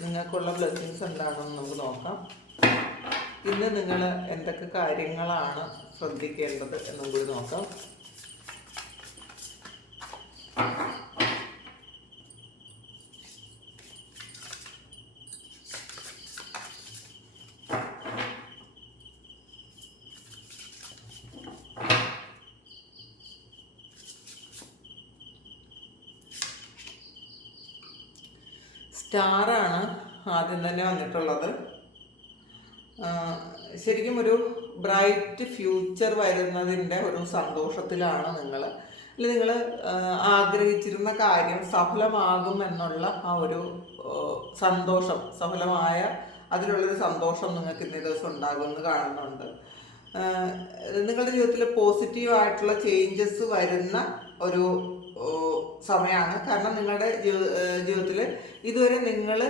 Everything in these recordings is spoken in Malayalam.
നിങ്ങൾക്കുള്ള ബ്ലെസ്സിങ്സ് എന്താണെന്ന് നമുക്ക് നോക്കാം. ഇന്ന് നിങ്ങൾ എന്തൊക്കെ കാര്യങ്ങളാണ് ശ്രദ്ധിക്കേണ്ടത് എന്നും കൂടി നോക്കാം സ്റ്റാറാണ് ആദ്യം തന്നെ വന്നിട്ടുള്ളത് ആ, ശരിക്കും ഒരു ബ്രൈറ്റ് ഫ്യൂച്ചർ വരുന്നതിന്റെ ഒരു സന്തോഷത്തിലാണ് നിങ്ങൾ അല്ലെങ്കിൽ നിങ്ങൾ ആഗ്രഹിച്ചിരുന്ന കാര്യം സഫലമാകും എന്നുള്ള ആ ഒരു സന്തോഷം സഫലമായ അതിലുള്ളൊരു സന്തോഷം നിങ്ങൾക്ക് ഇന്നേ ദിവസം ഉണ്ടാകുമെന്ന് കാണുന്നുണ്ട്. നിങ്ങളുടെ ജീവിതത്തിൽ പോസിറ്റീവ് ആയിട്ടുള്ള ചേഞ്ചസ് വരുന്ന ഒരു സമയമാണ്. കാരണം നിങ്ങളുടെ ജീവിതത്തിൽ ഇതുവരെ നിങ്ങൾ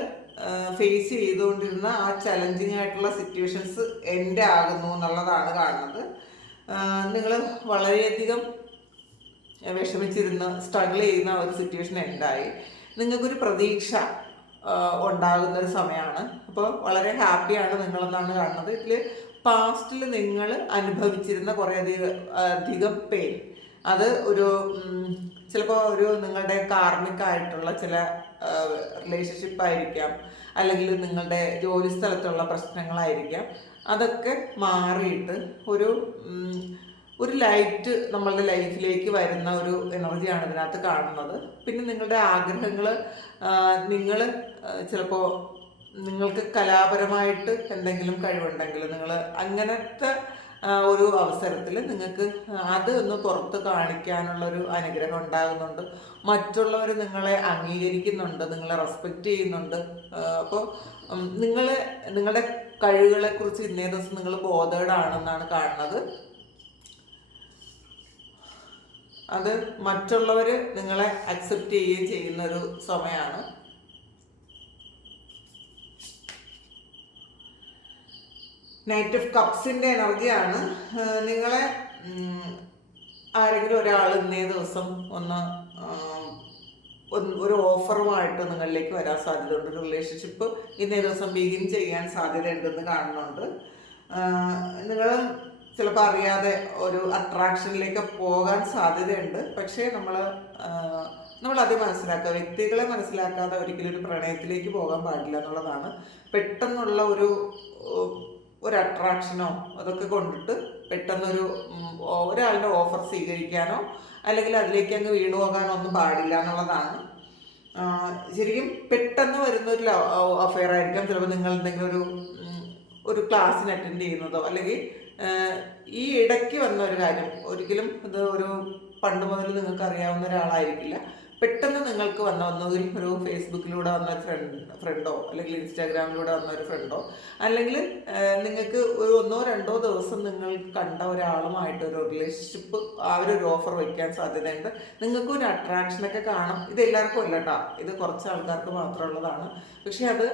ഫേസ് ചെയ്തുകൊണ്ടിരുന്ന ആ ചലഞ്ചിങ് ആയിട്ടുള്ള സിറ്റുവേഷൻസ് എന്റെ ആകുന്നു എന്നുള്ളതാണ് കാണുന്നത്. നിങ്ങൾ വളരെയധികം വിഷമിച്ചിരുന്ന് സ്ട്രഗിൾ ചെയ്യുന്ന ഒരു സിറ്റുവേഷൻ ഉണ്ടായി നിങ്ങൾക്കൊരു പ്രതീക്ഷ ഉണ്ടാകുന്ന ഒരു സമയമാണ്. അപ്പോൾ വളരെ ഹാപ്പിയാണ് നിങ്ങളെന്നാണ് കാണുന്നത്. ഇതിൽ പാസ്റ്റിൽ നിങ്ങൾ അനുഭവിച്ചിരുന്ന കുറേ അധികം അധികം പെയിൻ അത് ഒരു ചിലപ്പോൾ ഒരു നിങ്ങളുടെ കാർമിക്കായിട്ടുള്ള ചില റിലേഷൻഷിപ്പ് ആയിരിക്കാം. അല്ലെങ്കിൽ നിങ്ങളുടെ ജോലി സ്ഥലത്തുള്ള പ്രശ്നങ്ങളായിരിക്കാം. അതൊക്കെ മാറിയിട്ട് ഒരു ഒരു ലൈറ്റ് നമ്മളുടെ ലൈഫിലേക്ക് വരുന്ന ഒരു എനർജിയാണ് ഇതിനകത്ത് കാണുന്നത്. പിന്നെ നിങ്ങളുടെ ആഗ്രഹങ്ങൾ നിങ്ങൾ ചിലപ്പോൾ നിങ്ങൾക്ക് കലാപരമായിട്ട് എന്തെങ്കിലും കഴിവുണ്ടെങ്കിൽ നിങ്ങൾ അങ്ങനത്തെ ഒരു അവസരത്തിൽ നിങ്ങൾക്ക് അത് ഒന്ന് പുറത്ത് കാണിക്കാനുള്ള ഒരു അനുഗ്രഹം ഉണ്ടാകുന്നുണ്ട്. മറ്റുള്ളവർ നിങ്ങളെ അംഗീകരിക്കുന്നുണ്ട് നിങ്ങളെ റെസ്പെക്റ്റ് ചെയ്യുന്നുണ്ട്. അപ്പോൾ നിങ്ങളെ നിങ്ങളുടെ കഴിവുകളെ കുറിച്ച് ഇന്നേ ദിവസം നിങ്ങൾ ബോധേഡാണെന്നാണ് കാണുന്നത്. അത് മറ്റുള്ളവർ നിങ്ങളെ അക്സെപ്റ്റ് ചെയ്യുകയും ചെയ്യുന്ന ഒരു സമയമാണ്. നൈറ്റ് ഓഫ് കപ്സിന്റെ എനർജിയാണ്. നിങ്ങളെ ആരെങ്കിലും ഒരാൾ ഇന്നേ ദിവസം ഒന്ന് ഒരു ഓഫറുമായിട്ട് നിങ്ങളിലേക്ക് വരാൻ സാധ്യതയുണ്ട്. റിലേഷൻഷിപ്പ് ഇന്നേ ദിവസം ബിഗിൻ ചെയ്യാൻ സാധ്യതയുണ്ടെന്ന് കാണുന്നുണ്ട്. നിങ്ങൾ ചിലപ്പോൾ അറിയാതെ ഒരു അട്രാക്ഷനിലേക്ക് പോകാൻ സാധ്യതയുണ്ട്. പക്ഷേ നമ്മൾ നമ്മൾ അത് മനസ്സിലാക്കുക. വ്യക്തികളെ മനസ്സിലാക്കാതെ ഒരിക്കലും ഒരു പ്രണയത്തിലേക്ക് പോകാൻ പാടില്ല എന്നുള്ളതാണ്. പെട്ടെന്നുള്ള ഒരു ഒരു അട്രാക്ഷനോ അതൊക്കെ കൊണ്ടിട്ട് പെട്ടെന്നൊരു ഒരാളുടെ ഓഫർ സ്വീകരിക്കാനോ അല്ലെങ്കിൽ അതിലേക്ക് അങ്ങ് വീണു പോകാനോ ഒന്നും പാടില്ല എന്നുള്ളതാണ്. ശരിക്കും പെട്ടെന്ന് വരുന്ന ഒരു അഫെയർ ആയിരിക്കാം. ചിലപ്പോൾ നിങ്ങൾ എന്തെങ്കിലും ഒരു ഒരു ക്ലാസ്സിന് അറ്റൻഡ് ചെയ്യുന്നതോ അല്ലെങ്കിൽ ഈ ഇടയ്ക്ക് വന്ന ഒരു കാര്യം. ഒരിക്കലും ഇത് ഒരു പണ്ട് മുതൽ നിങ്ങൾക്ക് അറിയാവുന്ന ഒരാളായിരിക്കില്ല. പെട്ടെന്ന് നിങ്ങൾക്ക് വന്ന വന്ന ഒരു ഒരു ഫേസ്ബുക്കിലൂടെ വന്ന ഒരു ഫ്രണ്ട് ഫ്രണ്ടോ അല്ലെങ്കിൽ ഇൻസ്റ്റാഗ്രാമിലൂടെ വന്ന ഒരു ഫ്രണ്ടോ അല്ലെങ്കിൽ നിങ്ങൾക്ക് ഒരു ഒന്നോ രണ്ടോ ദിവസം നിങ്ങൾ കണ്ട ഒരാളുമായിട്ട് ഒരു റിലേഷൻഷിപ്പ് ഒരു ഓഫർ വയ്ക്കാൻ സാധ്യതയുണ്ട്. നിങ്ങൾക്ക് ഒരു അട്രാക്ഷനൊക്കെ കാണും. ഇത് എല്ലാവർക്കും അല്ല കേട്ടോ ഇത് കുറച്ച് ആൾക്കാർക്ക് മാത്രമുള്ളതാണ്. പക്ഷെ അത്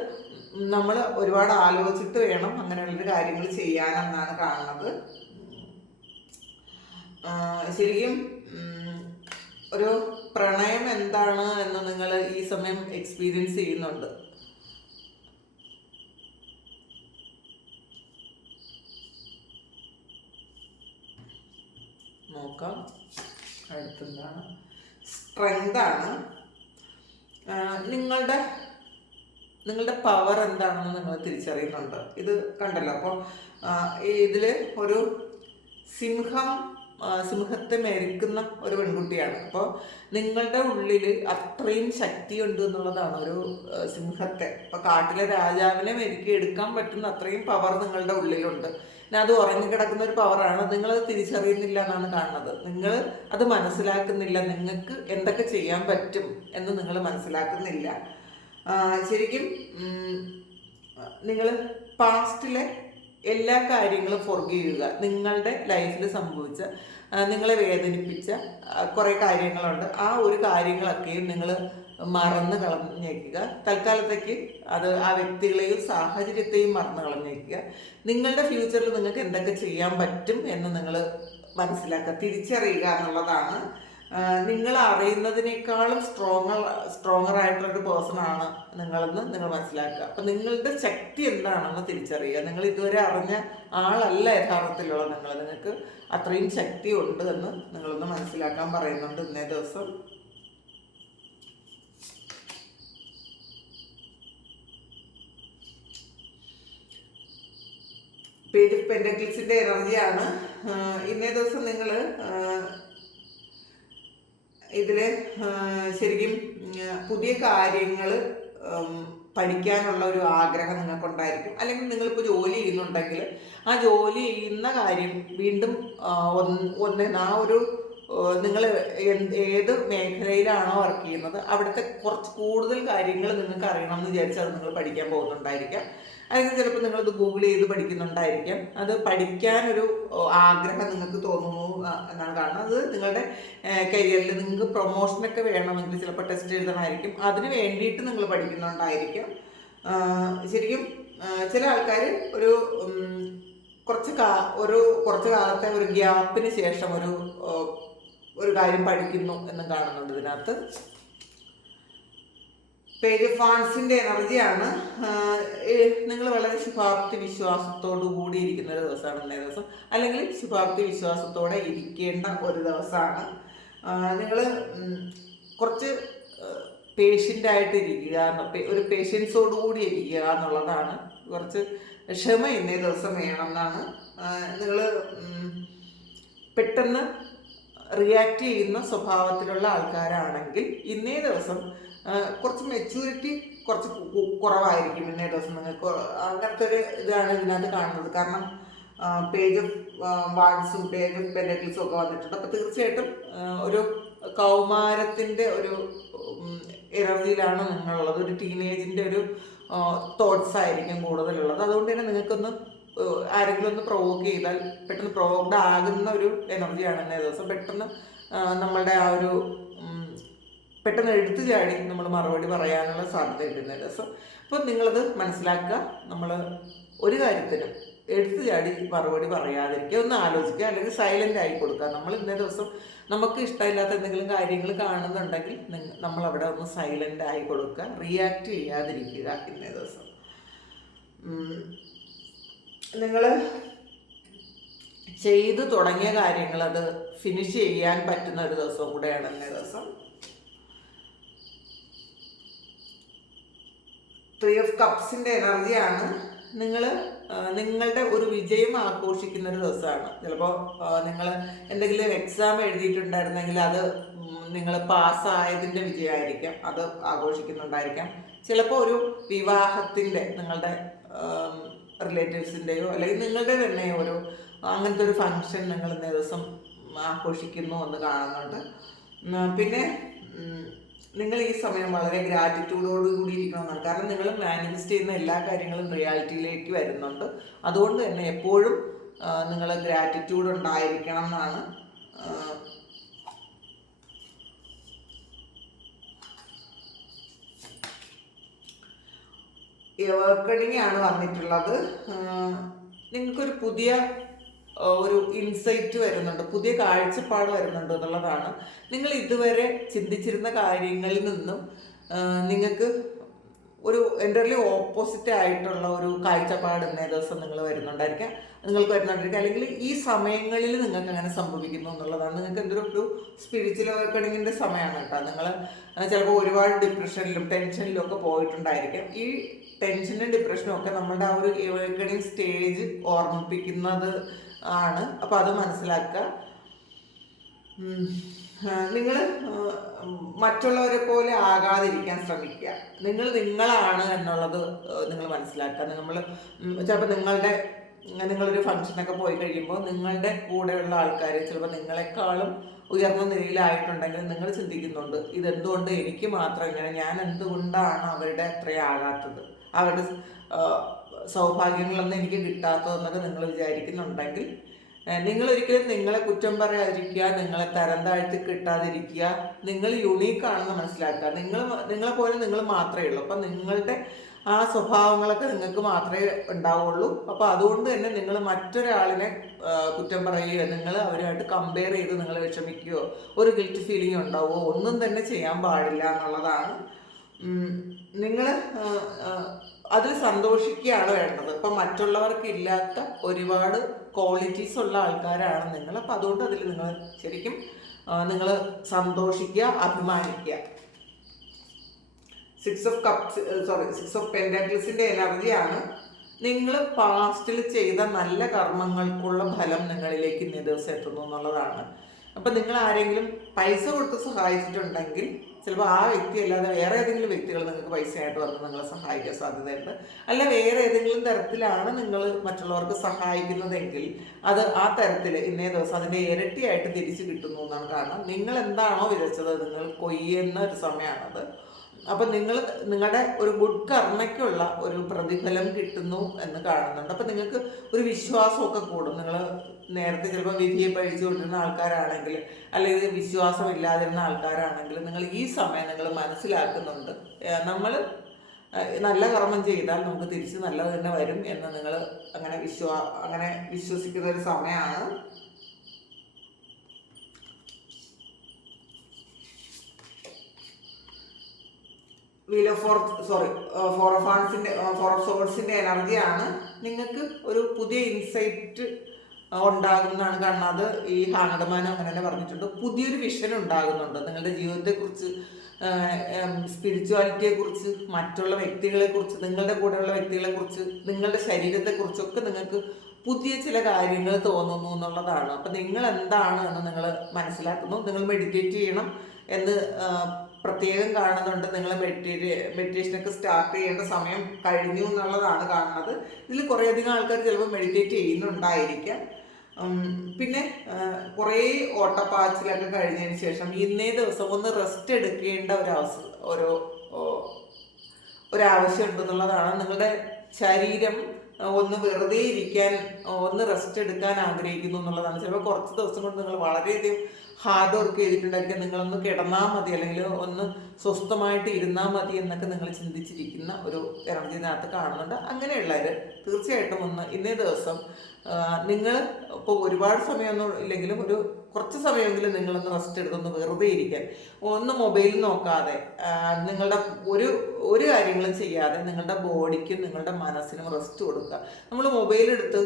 നമ്മൾ ഒരുപാട് ആലോചിച്ചിട്ട് വേണം അങ്ങനെയുള്ളൊരു കാര്യങ്ങൾ ചെയ്യാനെന്നാണ് കാണുന്നത്. ശരിക്കും ഒരു പ്രണയം എന്താണ് എന്ന് നിങ്ങൾ ഈ സമയം എക്സ്പീരിയൻസ് ചെയ്യുന്നുണ്ട്? നോക്കാം. അടുത്തെന്താണ്? സ്ട്രെങ്ത് ആണ്. നിങ്ങളുടെ നിങ്ങളുടെ പവർ എന്താണെന്ന് നിങ്ങൾ തിരിച്ചറിയുന്നുണ്ട്. ഇത് കണ്ടല്ലോ. അപ്പോൾ ഇതിൽ ഒരു സിംഹം സിംഹത്തെ മെരുക്കുന്ന ഒരു പെൺകുട്ടിയാണ്. അപ്പോൾ നിങ്ങളുടെ ഉള്ളിൽ അത്രയും ശക്തിയുണ്ട് എന്നുള്ളതാണ് ഒരു സിംഹത്തെ. അപ്പോൾ കാട്ടിലെ രാജാവിനെ മെരുക്കി എടുക്കാൻ പറ്റുന്ന അത്രയും പവർ നിങ്ങളുടെ ഉള്ളിലുണ്ട്. പിന്നെ അത് ഉറങ്ങിക്കിടക്കുന്ന ഒരു പവറാണ് നിങ്ങളത് തിരിച്ചറിയുന്നില്ല എന്നാണ് കാണുന്നത്. നിങ്ങൾ അത് മനസ്സിലാക്കുന്നില്ല. നിങ്ങൾക്ക് എന്തൊക്കെ ചെയ്യാൻ പറ്റും എന്ന് നിങ്ങൾ മനസ്സിലാക്കുന്നില്ല. ശരിക്കും നിങ്ങൾ പാസ്റ്റിലെ എല്ലാ കാര്യങ്ങളും ചെയ്യുക. നിങ്ങളുടെ ലൈഫിൽ സംഭവിച്ച നിങ്ങളെ വേദനിപ്പിച്ച കുറേ കാര്യങ്ങളുണ്ട്. ആ ഒരു കാര്യങ്ങളൊക്കെയും നിങ്ങൾ മറന്ന് കളഞ്ഞേക്കുക. തൽക്കാലത്തേക്ക് അത് ആ വ്യക്തികളെയും സാഹചര്യത്തെയും മറന്ന് കളഞ്ഞേക്കുക. നിങ്ങളുടെ ഫ്യൂച്ചറിൽ നിങ്ങൾക്ക് എന്തൊക്കെ ചെയ്യാൻ പറ്റും എന്ന് നിങ്ങൾ മനസ്സിലാക്കുക. തിരിച്ചറിയുക എന്നുള്ളതാണ് നിങ്ങൾ അറിയുന്നതിനേക്കാളും സ്ട്രോങ്ങർ സ്ട്രോങ്ങർ ആയിട്ടുള്ള ഒരു പേഴ്സൺ ആണ് നിങ്ങളെന്ന് നിങ്ങൾ മനസ്സിലാക്കുക. അപ്പം നിങ്ങളുടെ ശക്തി എന്താണെന്ന് തിരിച്ചറിയുക. നിങ്ങൾ ഇതുവരെ അറിഞ്ഞ ആളല്ല യഥാർത്ഥത്തിലുള്ള നിങ്ങൾ. നിങ്ങൾക്ക് അത്രയും ശക്തി ഉണ്ട് എന്ന് നിങ്ങളൊന്ന് മനസ്സിലാക്കാൻ പറയുന്നുണ്ട് ഇന്നേ ദിവസം. പേജ് പെൻഡക്ലിക്സിന്റെ എനർജിയാണ് ഇന്നേ ദിവസം നിങ്ങൾ ഇതിൽ ആ, ശരിക്കും പുതിയ കാര്യങ്ങൾ പഠിക്കാനുള്ള ഒരു ആഗ്രഹം നിങ്ങൾക്കുണ്ടായിരിക്കും. അല്ലെങ്കിൽ നിങ്ങളിപ്പോൾ ജോലി ചെയ്യുന്നുണ്ടെങ്കിൽ ആ ജോലി ചെയ്യുന്ന കാര്യം വീണ്ടും ഒന്ന് ആ ഒരു നിങ്ങൾ ഏത് മേഖലയിലാണോ വർക്ക് ചെയ്യുന്നത് അവിടുത്തെ കുറച്ച് കൂടുതൽ കാര്യങ്ങൾ നിങ്ങൾക്ക് അറിയണം എന്ന് വിചാരിച്ചാൽ നിങ്ങൾ പഠിക്കാൻ പോകുന്നുണ്ടായിരിക്കാം. അല്ലെങ്കിൽ ചിലപ്പോൾ നിങ്ങളത് ഗൂഗിൾ ചെയ്ത് പഠിക്കുന്നുണ്ടായിരിക്കാം. അത് പഠിക്കാനൊരു ആഗ്രഹം നിങ്ങൾക്ക് തോന്നുന്നു ആ, എന്നാണ് കാണുന്നത് അത് നിങ്ങളുടെ കരിയറിൽ നിങ്ങൾക്ക് പ്രൊമോഷനൊക്കെ വേണമെങ്കിൽ ചിലപ്പോൾ ടെസ്റ്റ് എഴുതണമായിരിക്കും. അതിന് വേണ്ടിയിട്ട് നിങ്ങൾ പഠിക്കുന്നുണ്ടായിരിക്കും. ശരിക്കും ചില ആൾക്കാർ ഒരു കുറച്ച് കാ ഒരു കുറച്ച് കാലത്തെ ഒരു ഗ്യാപ്പിന് ശേഷം ഒരു ഒരു കാര്യം പഠിക്കുന്നു എന്ന് കാണുന്നുണ്ട് ഇതിനകത്ത്. പേജ് ഫാൻസിന്റെ എനർജിയാണ്. നിങ്ങൾ വളരെ ശുഭാപ്തി വിശ്വാസത്തോടു കൂടി ഇരിക്കുന്ന ഒരു ദിവസമാണ് ഇന്നേ ദിവസം. അല്ലെങ്കിൽ ശുഭാപ്തി വിശ്വാസത്തോടെ ഇരിക്കേണ്ട ഒരു ദിവസമാണ്. നിങ്ങൾ കുറച്ച് പേഷ്യന്റ് ആയിട്ട് ഇരിക്കുക ഒരു പേഷ്യൻസോടു കൂടി ഇരിക്കുക എന്നുള്ളതാണ്. കുറച്ച് ക്ഷമ ഇന്നേ ദിവസം വേണമെന്നാണ്. നിങ്ങൾ പെട്ടെന്ന് റിയാക്ട് ചെയ്യുന്ന സ്വഭാവത്തിലുള്ള ആൾക്കാരാണെങ്കിൽ ഇന്നേ ദിവസം കുറച്ച് മെച്യൂരിറ്റി കുറച്ച് കുറവായിരിക്കും ഇന്നേ ദിവസം നിങ്ങൾക്ക്. അങ്ങനത്തെ ഒരു ഇതാണ് ഇതിനകത്ത് കാണുന്നത്. കാരണം പേജ് വാൺസും പേജ് ഓഫ് ഒക്കെ വന്നിട്ടുണ്ട്. അപ്പോൾ തീർച്ചയായിട്ടും ഒരു കൗമാരത്തിന്റെ ഒരു ഇറവിയിലാണ് നിങ്ങളുള്ളത്. ഒരു ടീനേജിന്റെ ഒരു തോട്ട്സ് ആയിരിക്കും കൂടുതലുള്ളത്. അതുകൊണ്ട് തന്നെ നിങ്ങൾക്കൊന്ന് ആരെങ്കിലും ഒന്ന് പ്രൊവോക്ക് ചെയ്താൽ പെട്ടെന്ന് പ്രൊവോക്ഡ് ആകുന്ന ഒരു എനർജിയാണ് ഇന്നേ ദിവസം. പെട്ടെന്ന് നമ്മളുടെ ആ ഒരു പെട്ടെന്ന് എടുത്തു ചാടി നമ്മൾ മറുപടി പറയാനുള്ള സാധ്യത ഇന്നേ സോ അപ്പോൾ നിങ്ങളത് മനസ്സിലാക്കുക. നമ്മൾ ഒരു കാര്യത്തിനും എടുത്തു ചാടി മറുപടി പറയാതിരിക്കുക. ഒന്ന് ആലോചിക്കുക. അല്ലെങ്കിൽ സൈലന്റ് ആയി കൊടുക്കുക. നമ്മൾ ഇന്നേ ദിവസം നമുക്ക് ഇഷ്ടമില്ലാത്ത എന്തെങ്കിലും കാര്യങ്ങൾ കാണുന്നുണ്ടെങ്കിൽ നിങ്ങൾ നമ്മൾ അവിടെ ഒന്ന് സൈലന്റ് ആയി കൊടുക്കുക. റിയാക്ട് ചെയ്യാതിരിക്കുക ഇന്നേ ദിവസം. നിങ്ങൾ ചെയ്തു തുടങ്ങിയ കാര്യങ്ങൾ അത് ഫിനിഷ് ചെയ്യാൻ പറ്റുന്ന ഒരു ദിവസം കൂടെയാണ് ഇന്നേ ദിവസം. ത്രീ ഓഫ് കപ്സിന്റെ എനർജിയാണ് നിങ്ങൾ നിങ്ങളുടെ ഒരു വിജയം ആഘോഷിക്കുന്ന ഒരു ദിവസമാണ്. ചിലപ്പോൾ നിങ്ങൾ എന്തെങ്കിലും എക്സാം എഴുതിയിട്ടുണ്ടായിരുന്നെങ്കിൽ അത് നിങ്ങൾ പാസ്സായതിന്റെ വിജയമായിരിക്കാം. അത് ആഘോഷിക്കുന്നുണ്ടായിരിക്കാം. ചിലപ്പോൾ ഒരു വിവാഹത്തിന്റെ നിങ്ങളുടെ റിലേറ്റീവ്സിന്റെയോ അല്ലെങ്കിൽ നിങ്ങളുടെ തന്നെ ഒരു അങ്ങനത്തെ ഒരു ഫങ്ഷൻ നിങ്ങൾ ഇന്നേ ദിവസം ആഘോഷിക്കുന്നു എന്ന് കാണുന്നുണ്ട്. പിന്നെ നിങ്ങൾ ഈ സമയം വളരെ ഗ്രാറ്റിറ്റ്യൂഡോട് കൂടി ഇരിക്കണമെന്നാണ്. കാരണം നിങ്ങൾ മാനിഫെസ്റ്റ് ചെയ്യുന്ന എല്ലാ കാര്യങ്ങളും റിയാലിറ്റിയിലേക്ക് വരുന്നുണ്ട്. അതുകൊണ്ട് തന്നെ എപ്പോഴും നിങ്ങൾ ഗ്രാറ്റിറ്റ്യൂഡ് ഉണ്ടായിരിക്കണം എന്നാണ് ആണ് വന്നിട്ടുള്ളത്. നിങ്ങൾക്കൊരു പുതിയ ഒരു ഇൻസൈറ്റ് വരുന്നുണ്ട് പുതിയ കാഴ്ചപ്പാട് വരുന്നുണ്ട് എന്നുള്ളതാണ്. നിങ്ങൾ ഇതുവരെ ചിന്തിച്ചിരുന്ന കാര്യങ്ങളിൽ നിന്നും നിങ്ങൾക്ക് ഒരു എന്റർലി ഓപ്പോസിറ്റ് ആയിട്ടുള്ള ഒരു കാഴ്ചപ്പാട് ഇന്നേ ദിവസം നിങ്ങൾ വരുന്നുണ്ടായിരിക്കാം. നിങ്ങൾക്ക് വരുന്നുണ്ടായിരിക്കാം. അല്ലെങ്കിൽ ഈ സമയങ്ങളിൽ നിങ്ങൾക്ക് അങ്ങനെ സംഭവിക്കുന്നു എന്നുള്ളതാണ്. നിങ്ങൾക്ക് എന്തൊരു ഒരു സ്പിരിച്വൽ അവേക്കണിങ്ങിന്റെ സമയമാണ് കേട്ടോ. നിങ്ങൾ ചിലപ്പോൾ ഒരുപാട് ഡിപ്രഷനിലും ടെൻഷനിലും ഒക്കെ പോയിട്ടുണ്ടായിരിക്കാം. ഈ ടെൻഷനും ഡിപ്രഷനും ഒക്കെ നമ്മളുടെ ആ ഒരു അവേക്കണിങ് സ്റ്റേജ് ഓർമ്മിപ്പിക്കുന്നത് ആണ്. അപ്പോൾ അത് മനസ്സിലാക്കുക. നിങ്ങൾ മറ്റുള്ളവരെ പോലെ ആകാതിരിക്കാൻ ശ്രമിക്കുക. നിങ്ങൾ നിങ്ങളാണ് എന്നുള്ളത് നിങ്ങൾ മനസ്സിലാക്കുക. നമ്മൾ ചിലപ്പോൾ നിങ്ങളുടെ നിങ്ങളൊരു ഫംഗ്ഷനൊക്കെ പോയി കഴിയുമ്പോൾ നിങ്ങളുടെ കൂടെയുള്ള ആൾക്കാർ ചിലപ്പോൾ നിങ്ങളെക്കാളും ഉയർന്ന നിലയിലായിട്ടുണ്ടെങ്കിൽ നിങ്ങൾ ചിന്തിക്കുന്നുണ്ട് ഇതെന്തുകൊണ്ട് എനിക്ക് മാത്രം ഇങ്ങനെ ഞാൻ എന്തുകൊണ്ടാണ് അവരുടെ അത്രയാകാത്തത് അവരുടെ സൗഭാഗ്യങ്ങളൊന്നും എനിക്ക് കിട്ടാത്തതെന്നൊക്കെ നിങ്ങൾ വിചാരിക്കുന്നുണ്ടെങ്കിൽ നിങ്ങൾ ഒരിക്കലും നിങ്ങളെ കുറ്റം പറയാതിരിക്കുക നിങ്ങളെ തരം താഴ്ത്തി കിട്ടാതിരിക്കുക നിങ്ങൾ യുണീക്കാണെന്ന് മനസ്സിലാക്കുക. നിങ്ങൾ നിങ്ങളെ പോലെ നിങ്ങൾ മാത്രമേ ഉള്ളൂ. അപ്പം നിങ്ങളുടെ ആ സ്വഭാവങ്ങളൊക്കെ നിങ്ങൾക്ക് മാത്രമേ ഉണ്ടാവുള്ളൂ. അപ്പോൾ അതുകൊണ്ട് തന്നെ നിങ്ങൾ മറ്റൊരാളിനെ കുറ്റം പറയുകയോ നിങ്ങൾ അവരുമായിട്ട് കമ്പയർ ചെയ്ത് നിങ്ങൾ വിഷമിക്കുകയോ ഒരു ഗിൽറ്റ് ഫീലിംഗ് ഉണ്ടാവുമോ ഒന്നും തന്നെ ചെയ്യാൻ പാടില്ല എന്നുള്ളതാണ്. നിങ്ങൾ അതിൽ സന്തോഷിക്കുകയാണ് വേണ്ടത്. ഇപ്പം മറ്റുള്ളവർക്ക് ഇല്ലാത്ത ഒരുപാട് ക്വാളിറ്റീസ് ഉള്ള ആൾക്കാരാണ് നിങ്ങൾ. അപ്പം അതുകൊണ്ട് അതിൽ നിങ്ങൾ ശരിക്കും നിങ്ങൾ സന്തോഷിക്കുക അഭിമാനിക്കുക. Six of cups sorry six of പെൻഡാക്കിൾസിന്റെ എനർജിയാണ് നിങ്ങൾ പാസ്റ്റിൽ ചെയ്ത നല്ല കർമ്മങ്ങൾക്കുള്ള ഫലം നിങ്ങളിലേക്ക് ഇന്നേ ദിവസം എത്തുന്നു എന്നുള്ളതാണ്. അപ്പം നിങ്ങൾ ആരെങ്കിലും പൈസ കൊടുത്ത് സഹായിച്ചിട്ടുണ്ടെങ്കിൽ ചിലപ്പോൾ ആ വ്യക്തി അല്ലാതെ വേറെ ഏതെങ്കിലും വ്യക്തികൾ നിങ്ങൾക്ക് പൈസയായിട്ട് വന്ന് നിങ്ങളെ സഹായിക്കാൻ സാധ്യതയുണ്ട്. അല്ല വേറെ ഏതെങ്കിലും തരത്തിലാണ് നിങ്ങൾ മറ്റുള്ളവർക്ക് സഹായിക്കുന്നതെങ്കിൽ അത് ആ തരത്തിൽ ഇന്നേ ദിവസം അതിന്റെ ഇരട്ടിയായിട്ട് തിരിച്ചു കിട്ടുന്നു എന്നാണ് കാരണം നിങ്ങൾ എന്താണോ വിതച്ചത് നിങ്ങൾ കൊയ്യുന്ന ഒരു സമയമാണത്. അപ്പം നിങ്ങൾ നിങ്ങളുടെ ഒരു ഗുഡ് കർമ്മയ്ക്കുള്ള ഒരു പ്രതിഫലം കിട്ടുന്നു എന്ന് കാണുന്നുണ്ട്. അപ്പം നിങ്ങൾക്ക് ഒരു വിശ്വാസമൊക്കെ കൂടും. നിങ്ങൾ നേരത്തെ ചിലപ്പോൾ വിധിയെ പഴിച്ചുകൊണ്ടിരുന്ന ആൾക്കാരാണെങ്കിൽ അല്ലെങ്കിൽ വിശ്വാസം ഇല്ലാതിരുന്ന ആൾക്കാരാണെങ്കിൽ നിങ്ങൾ ഈ സമയം നിങ്ങൾ മനസ്സിലാക്കുന്നുണ്ട്. നമ്മൾ നല്ല കർമ്മം ചെയ്താൽ നമുക്ക് തിരിച്ച് നല്ലത് തന്നെ വരും എന്ന് നിങ്ങൾ അങ്ങനെ വിശ്വാ അങ്ങനെ വിശ്വസിക്കുന്ന ഒരു സമയമാണ്. Wheel of four sorry four of ആൺസിന്റെ four of സോൾസിന്റെ എനർജിയാണ് നിങ്ങൾക്ക് ഒരു പുതിയ ഇൻസൈറ്റ് ഉണ്ടാകുന്നതാണ്. കാരണം അത് ഈ ഹാങ്ങടമാനം അങ്ങനെ തന്നെ പറഞ്ഞിട്ടുണ്ട്. പുതിയൊരു വിഷൻ ഉണ്ടാകുന്നുണ്ട്. നിങ്ങളുടെ ജീവിതത്തെക്കുറിച്ച് സ്പിരിച്വാലിറ്റിയെക്കുറിച്ച് മറ്റുള്ള വ്യക്തികളെക്കുറിച്ച് നിങ്ങളുടെ കൂടെയുള്ള വ്യക്തികളെക്കുറിച്ച് നിങ്ങളുടെ ശരീരത്തെക്കുറിച്ചൊക്കെ നിങ്ങൾക്ക് പുതിയ ചില കാര്യങ്ങൾ തോന്നുന്നു എന്നുള്ളതാണ്. അപ്പം നിങ്ങൾ എന്താണ് എന്ന് നിങ്ങൾ മനസ്സിലാക്കുന്നു. നിങ്ങൾ മെഡിറ്റേറ്റ് ചെയ്യണം എന്ന് ആ, പ്രത്യേകം കാണുന്നുണ്ട്. നിങ്ങൾ മെഡിറ്റേഷൻ മെഡിറ്റേഷനൊക്കെ സ്റ്റാർട്ട് ചെയ്യേണ്ട സമയം കഴിഞ്ഞു എന്നുള്ളതാണ് കാണുന്നത്. ഇതിൽ കുറേയധികം ആൾക്കാർ ചിലപ്പോൾ മെഡിറ്റേറ്റ് ചെയ്യുന്നുണ്ടായിരിക്കാം. പിന്നെ കുറേ ഓട്ടപ്പാച്ചിലൊക്കെ കഴിഞ്ഞതിന് ശേഷം ഇന്നേ ദിവസം ഒന്ന് റെസ്റ്റ് എടുക്കേണ്ട ഒരു അവസ്ഥ ഒരു ഒരാവശ്യം ഉണ്ടെന്നുള്ളതാണ് നിങ്ങളുടെ ശരീരം ഒന്ന് വെറുതെ ഇരിക്കാൻ ഒന്ന് റെസ്റ്റ് എടുക്കാൻ ആഗ്രഹിക്കുന്നു എന്നുള്ളതാണ്. ചിലപ്പോൾ കുറച്ച് ദിവസം കൊണ്ട് നിങ്ങൾ വളരെയധികം ഹാർഡ് വർക്ക് ചെയ്തിട്ടുണ്ടായിരിക്കും. നിങ്ങളൊന്ന് കിടന്നാൽ മതി. അല്ലെങ്കിൽ ഒന്ന് സ്വസ്ഥമായിട്ട് ഇരുന്നാൽ മതി എന്നൊക്കെ നിങ്ങൾ ചിന്തിച്ചിരിക്കുന്ന ഒരു എനർജിനകത്ത് കാണുന്നുണ്ട്. അങ്ങനെയുള്ളവർ തീർച്ചയായിട്ടും ഒന്ന് ഇന്നേ ദിവസം നിങ്ങൾ ഇപ്പോൾ ഒരുപാട് സമയമൊന്നും ഇല്ലെങ്കിലും ഒരു കുറച്ച് സമയമെങ്കിലും നിങ്ങളൊന്ന് റെസ്റ്റ് എടുത്തൊന്ന് വെറുതെ ഇരിക്കാൻ. ഒന്ന് മൊബൈൽ നോക്കാതെ നിങ്ങളുടെ ഒരു ഒരു കാര്യങ്ങളും ചെയ്യാതെ നിങ്ങളുടെ ബോഡിക്കും നിങ്ങളുടെ മനസ്സിനും റെസ്റ്റ് കൊടുക്കുക. നമ്മൾ മൊബൈൽ എടുത്ത്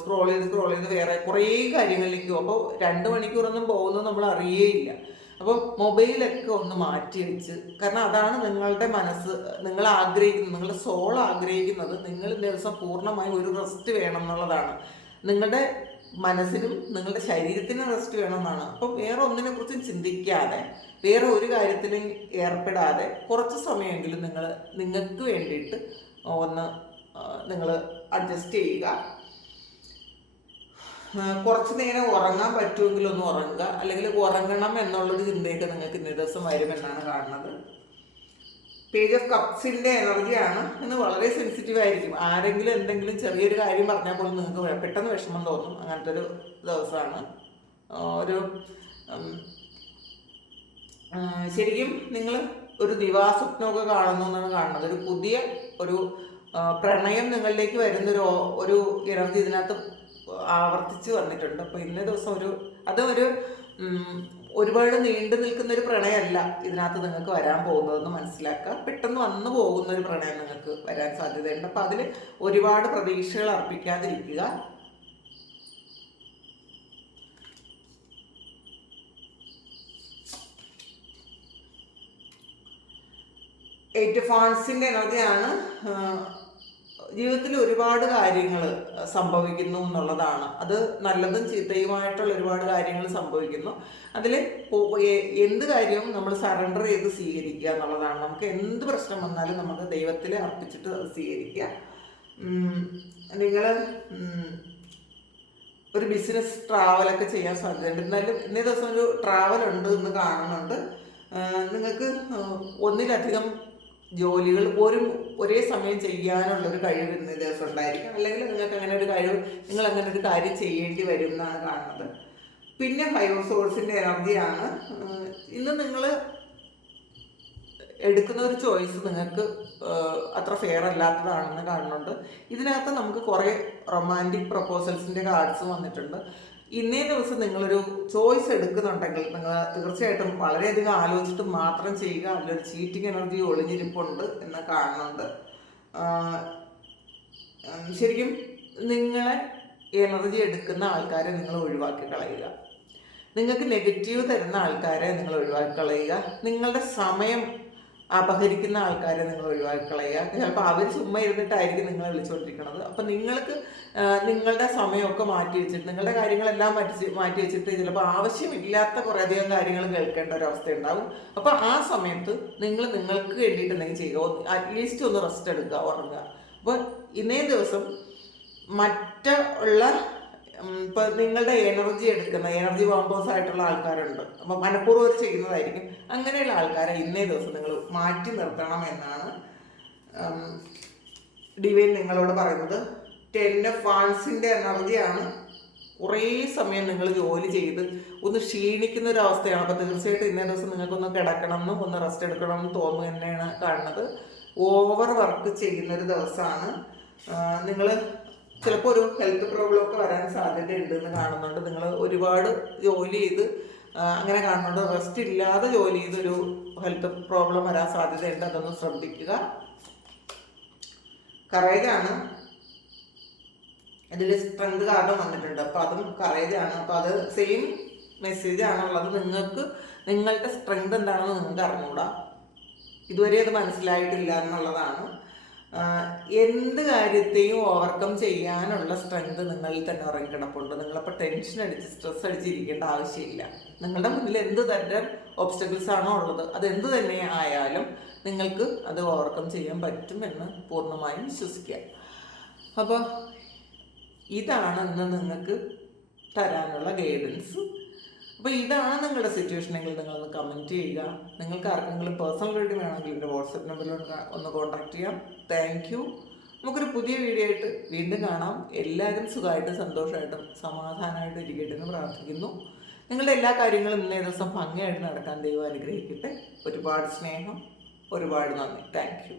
സ്ക്രോൾ ചെയ്ത് സ്ക്രോൾ ചെയ്ത് വേറെ കുറേ കാര്യങ്ങളിലേക്ക് അപ്പോൾ രണ്ട് മണിക്കൂറൊന്നും പോകുന്നത് നമ്മൾ അറിയേയില്ല. അപ്പോൾ മൊബൈലൊക്കെ ഒന്ന് മാറ്റി വെച്ച്. കാരണം അതാണ് നിങ്ങളുടെ മനസ്സ് നിങ്ങൾ ആഗ്രഹിക്കുന്നത് നിങ്ങളുടെ സോൾ ആഗ്രഹിക്കുന്നത് നിങ്ങൾ ദിവസം പൂർണമായും ഒരു റെസ്റ്റ് വേണം എന്നുള്ളതാണ്. നിങ്ങളുടെ മനസ്സിനും നിങ്ങളുടെ ശരീരത്തിനും റെസ്റ്റ് വേണമെന്നാണ് അപ്പം വേറെ ഒന്നിനെ കുറിച്ചും ചിന്തിക്കാതെ വേറെ ഒരു കാര്യത്തിലും ഏർപ്പെടാതെ കുറച്ച് സമയമെങ്കിലും നിങ്ങൾ നിങ്ങൾക്ക് വേണ്ടിയിട്ട് ഒന്ന് നിങ്ങൾ അഡ്ജസ്റ്റ് ചെയ്യുക. കുറച്ച് നേരം ഉറങ്ങാൻ പറ്റുമെങ്കിൽ ഒന്ന് ഉറങ്ങുക അല്ലെങ്കിൽ ഉറങ്ങണം എന്നുള്ളൊരു ചിന്തയൊക്കെ നിങ്ങൾക്ക് ഇന്ന ദിവസം വരുമെന്നാണ് കാണുന്നത് പേജ് ഓഫ് കപ്സിന്റെ എനർജിയാണ് എന്ന് വളരെ സെൻസിറ്റീവ് ആയിരിക്കും ആരെങ്കിലും എന്തെങ്കിലും ചെറിയൊരു കാര്യം പറഞ്ഞാൽ പോലും നിങ്ങൾക്ക് പെട്ടെന്ന് വിഷമം തോന്നും അങ്ങനത്തെ ഒരു ദിവസമാണ് ഒരു ശരിക്കും നിങ്ങൾ ഒരു ദിവാസ്വപ്നമൊക്കെ കാണുന്നു എന്നാണ് കാണുന്നത് ഒരു പുതിയ ഒരു പ്രണയം നിങ്ങളിലേക്ക് വരുന്നൊരു ഒരു എനർജി ഇതിനകത്ത് ആവർത്തിച്ച് വന്നിട്ടുണ്ട്. അപ്പോൾ ഇന്നേ ദിവസം ഒരു അത് ഒരു ഒരുപാട് നീണ്ടു നിൽക്കുന്ന ഒരു പ്രണയമല്ല ഇതിനകത്ത് നിങ്ങൾക്ക് വരാൻ പോകുന്നതെന്ന് മനസ്സിലാക്കുക. പെട്ടെന്ന് വന്നു പോകുന്ന ഒരു പ്രണയം നിങ്ങൾക്ക് വരാൻ സാധ്യതയുണ്ട്. അപ്പോൾ അതിൽ ഒരുപാട് പ്രതീക്ഷകൾ അർപ്പിക്കാതിരിക്കുക. എയ്റ്റ് ഫാൺസിന്റെ എനർജിയാണ് ജീവിതത്തിൽ ഒരുപാട് കാര്യങ്ങൾ സംഭവിക്കുന്നു എന്നുള്ളതാണ്. അത് നല്ലതും ചീത്തയുമായിട്ടുള്ള ഒരുപാട് കാര്യങ്ങൾ സംഭവിക്കുന്നു. അതിൽ എന്ത് കാര്യവും നമ്മൾ സറണ്ടർ ചെയ്ത് സ്വീകരിക്കുക എന്നുള്ളതാണ്. നമുക്ക് എന്ത് പ്രശ്നം വന്നാലും നമുക്ക് ദൈവത്തിൽ അർപ്പിച്ചിട്ട് അത് സ്വീകരിക്കുക. നിങ്ങൾ ഒരു ബിസിനസ് ട്രാവലൊക്കെ ചെയ്യാൻ സാധ്യതയുണ്ട്. എന്നാലും ഇന്നേ ദിവസം ഒരു ട്രാവൽ ഉണ്ട് എന്ന് കാണുന്നുണ്ട്. നിങ്ങൾക്ക് ഒന്നിലധികം ജോലികൾ പോലും ഒരേ സമയം ചെയ്യാനുള്ള ഒരു കഴിവ് ഇന്ന് ദിവസം ഉണ്ടായിരിക്കും അല്ലെങ്കിൽ നിങ്ങൾക്ക് അങ്ങനെ ഒരു കഴിവ് നിങ്ങൾ അങ്ങനെ ഒരു കാര്യം ചെയ്യേണ്ടി വരും എന്നാണ് കാണുന്നത്. പിന്നെ ഫൈവ് സോഴ്സിന്റെ എനർജിയാണ് ഇന്ന് നിങ്ങൾ എടുക്കുന്ന ഒരു ചോയ്സ് നിങ്ങൾക്ക് അത്ര ഫെയർ അല്ലാത്തതാണെന്ന് കാണുന്നുണ്ട്. ഇതിനകത്ത് നമുക്ക് കുറേ റൊമാന്റിക് പ്രപ്പോസൽസിന്റെ കാർഡ്സ് വന്നിട്ടുണ്ട്. ഇന്നേ ദിവസം നിങ്ങളൊരു ചോയ്സ് എടുക്കുന്നുണ്ടെങ്കിൽ നിങ്ങൾ തീർച്ചയായിട്ടും വളരെയധികം ആലോചിച്ചിട്ട് മാത്രം ചെയ്യുക. അതിലൊരു ചീറ്റിംഗ് എനർജി ഒളിഞ്ഞിരിപ്പുണ്ട് എന്ന് കാണുന്നുണ്ട്. ശരിക്കും നിങ്ങളെ എനർജി എടുക്കുന്ന ആൾക്കാരെ നിങ്ങൾ ഒഴിവാക്കി കളയുക. നിങ്ങൾക്ക് നെഗറ്റീവ് തരുന്ന ആൾക്കാരെ നിങ്ങൾ ഒഴിവാക്കി കളയുക. നിങ്ങളുടെ സമയം അപഹരിക്കുന്ന ആൾക്കാരെ നിങ്ങൾ ഒഴിവാക്കി കളയുക. ചിലപ്പോൾ അവർ ചുമ്മാ ഇരുന്നിട്ടായിരിക്കും നിങ്ങളെ വിളിച്ചുകൊണ്ടിരിക്കുന്നത് അപ്പം നിങ്ങൾക്ക് നിങ്ങളുടെ സമയമൊക്കെ മാറ്റി വെച്ചിട്ട് നിങ്ങളുടെ കാര്യങ്ങളെല്ലാം മാറ്റി മാറ്റി വെച്ചിട്ട് ചിലപ്പോൾ ആവശ്യമില്ലാത്ത കുറേയധികം കാര്യങ്ങൾ കേൾക്കേണ്ട ഒരു അവസ്ഥ ഉണ്ടാവും അപ്പോൾ ആ സമയത്ത് നിങ്ങൾ നിങ്ങൾക്ക് വേണ്ടിയിട്ട് എന്തെങ്കിലും ചെയ്യുക. അറ്റ്ലീസ്റ്റ് ഒന്ന് റെസ്റ്റ് എടുക്കുക ഉറങ്ങുക. അപ്പോൾ ഇന്നേ ദിവസം മറ്റുള്ള ഇപ്പൊ നിങ്ങളുടെ എനർജി എടുക്കുന്ന എനർജി വാമ്പേഴ്സ് ആയിട്ടുള്ള ആൾക്കാരുണ്ട്. അപ്പൊ മനഃപൂർവം അവർ ചെയ്യുന്നതായിരിക്കും. അങ്ങനെയുള്ള ആൾക്കാരെ ഇന്നേ ദിവസം നിങ്ങൾ മാറ്റി നിർത്തണം എന്നാണ് ഡിവൈൻ നിങ്ങളോട് പറയുന്നത്. ടെൻ ഓഫ് എനർജിയാണ് കുറേ സമയം നിങ്ങൾ ജോലി ചെയ്ത് ഒന്ന് ക്ഷീണിക്കുന്ന ഒരു അവസ്ഥയാണ്. അപ്പോൾ തീർച്ചയായിട്ടും ഇന്നേ ദിവസം നിങ്ങൾക്കൊന്ന് കിടക്കണം എന്നും ഒന്ന് റെസ്റ്റ് എടുക്കണം എന്ന് തോന്നുന്നു തന്നെയാണ് കാണുന്നത്. ഓവർ വർക്ക് ചെയ്യുന്ന ഒരു ദിവസമാണ്. നിങ്ങൾ ചിലപ്പോൾ ഒരു ഹെൽത്ത് പ്രോബ്ലം ഒക്കെ വരാൻ സാധ്യതയുണ്ട് എന്ന് കാണുന്നുണ്ട്. നിങ്ങൾ ഒരുപാട് ജോലി ചെയ്ത് അങ്ങനെ കാണുന്നുണ്ട്. റെസ്റ്റ് ഇല്ലാതെ ജോലി ചെയ്തൊരു ഹെൽത്ത് പ്രോബ്ലം വരാൻ സാധ്യതയുണ്ട്. അതൊന്ന് ശ്രദ്ധിക്കുക. കറേജാണ്. ഇതിൽ സ്ട്രെങ്ത് കാർഡ് വന്നിട്ടുണ്ട്. അപ്പോൾ അതും കറേജാണ്. അപ്പോൾ അത് സെയിം മെസ്സേജ് ആണുള്ളത്. നിങ്ങൾക്ക് നിങ്ങളുടെ സ്ട്രെങ്ത് എന്താണെന്ന് നിങ്ങൾക്ക് അറിഞ്ഞുകൂടാ ഇതുവരെ അത് മനസ്സിലായിട്ടില്ല എന്നുള്ളതാണ്. എന്ത് കാര്യത്തെയും ഓവർകം ചെയ്യാനുള്ള സ്ട്രെങ്ത് നിങ്ങളിൽ തന്നെ ഉറങ്ങിക്കിടപ്പുണ്ട്. നിങ്ങളപ്പോൾ ടെൻഷൻ അടിച്ച് സ്ട്രെസ് അടിച്ചിരിക്കേണ്ട ആവശ്യമില്ല. നിങ്ങളുടെ മുന്നിൽ എന്ത് തരം ഒബ്സ്റ്റക്കിൾസ് ആണോ ഉള്ളത് അത് എന്ത് തന്നെ ആയാലും നിങ്ങൾക്ക് അത് ഓവർകം ചെയ്യാൻ പറ്റുമെന്ന് പൂർണമായും വിശ്വസിക്കുക. അപ്പോൾ ഇതാണ് ഇന്ന് നിങ്ങൾക്ക് തരാനുള്ള ഗൈഡൻസ് അപ്പോൾ ഇതാണ് നിങ്ങളുടെ സിറ്റുവേഷൻ എങ്കിൽ നിങ്ങളൊന്ന് കമന്റ് ചെയ്യുക. നിങ്ങൾക്ക് ആർക്കെങ്കിലും പേഴ്സണൽ റീഡിംഗ് വേണമെങ്കിൽ എന്റെ വാട്സപ്പ് നമ്പറിൽ ഒന്ന് കോൺടാക്ട് ചെയ്യാം. താങ്ക് യു നമുക്കൊരു പുതിയ വീഡിയോ ആയിട്ട് വീണ്ടും കാണാം. എല്ലാവരും സുഖമായിട്ടും സന്തോഷമായിട്ടും സമാധാനമായിട്ടും ഇരിക്കട്ടെ എന്ന് പ്രാർത്ഥിക്കുന്നു. നിങ്ങളുടെ എല്ലാ കാര്യങ്ങളും ഇന്നേ ദിവസം ഭംഗിയായിട്ട് നടക്കാൻ ദൈവം അനുഗ്രഹിക്കട്ടെ. ഒരുപാട് സ്നേഹം ഒരുപാട് നന്ദി. താങ്ക്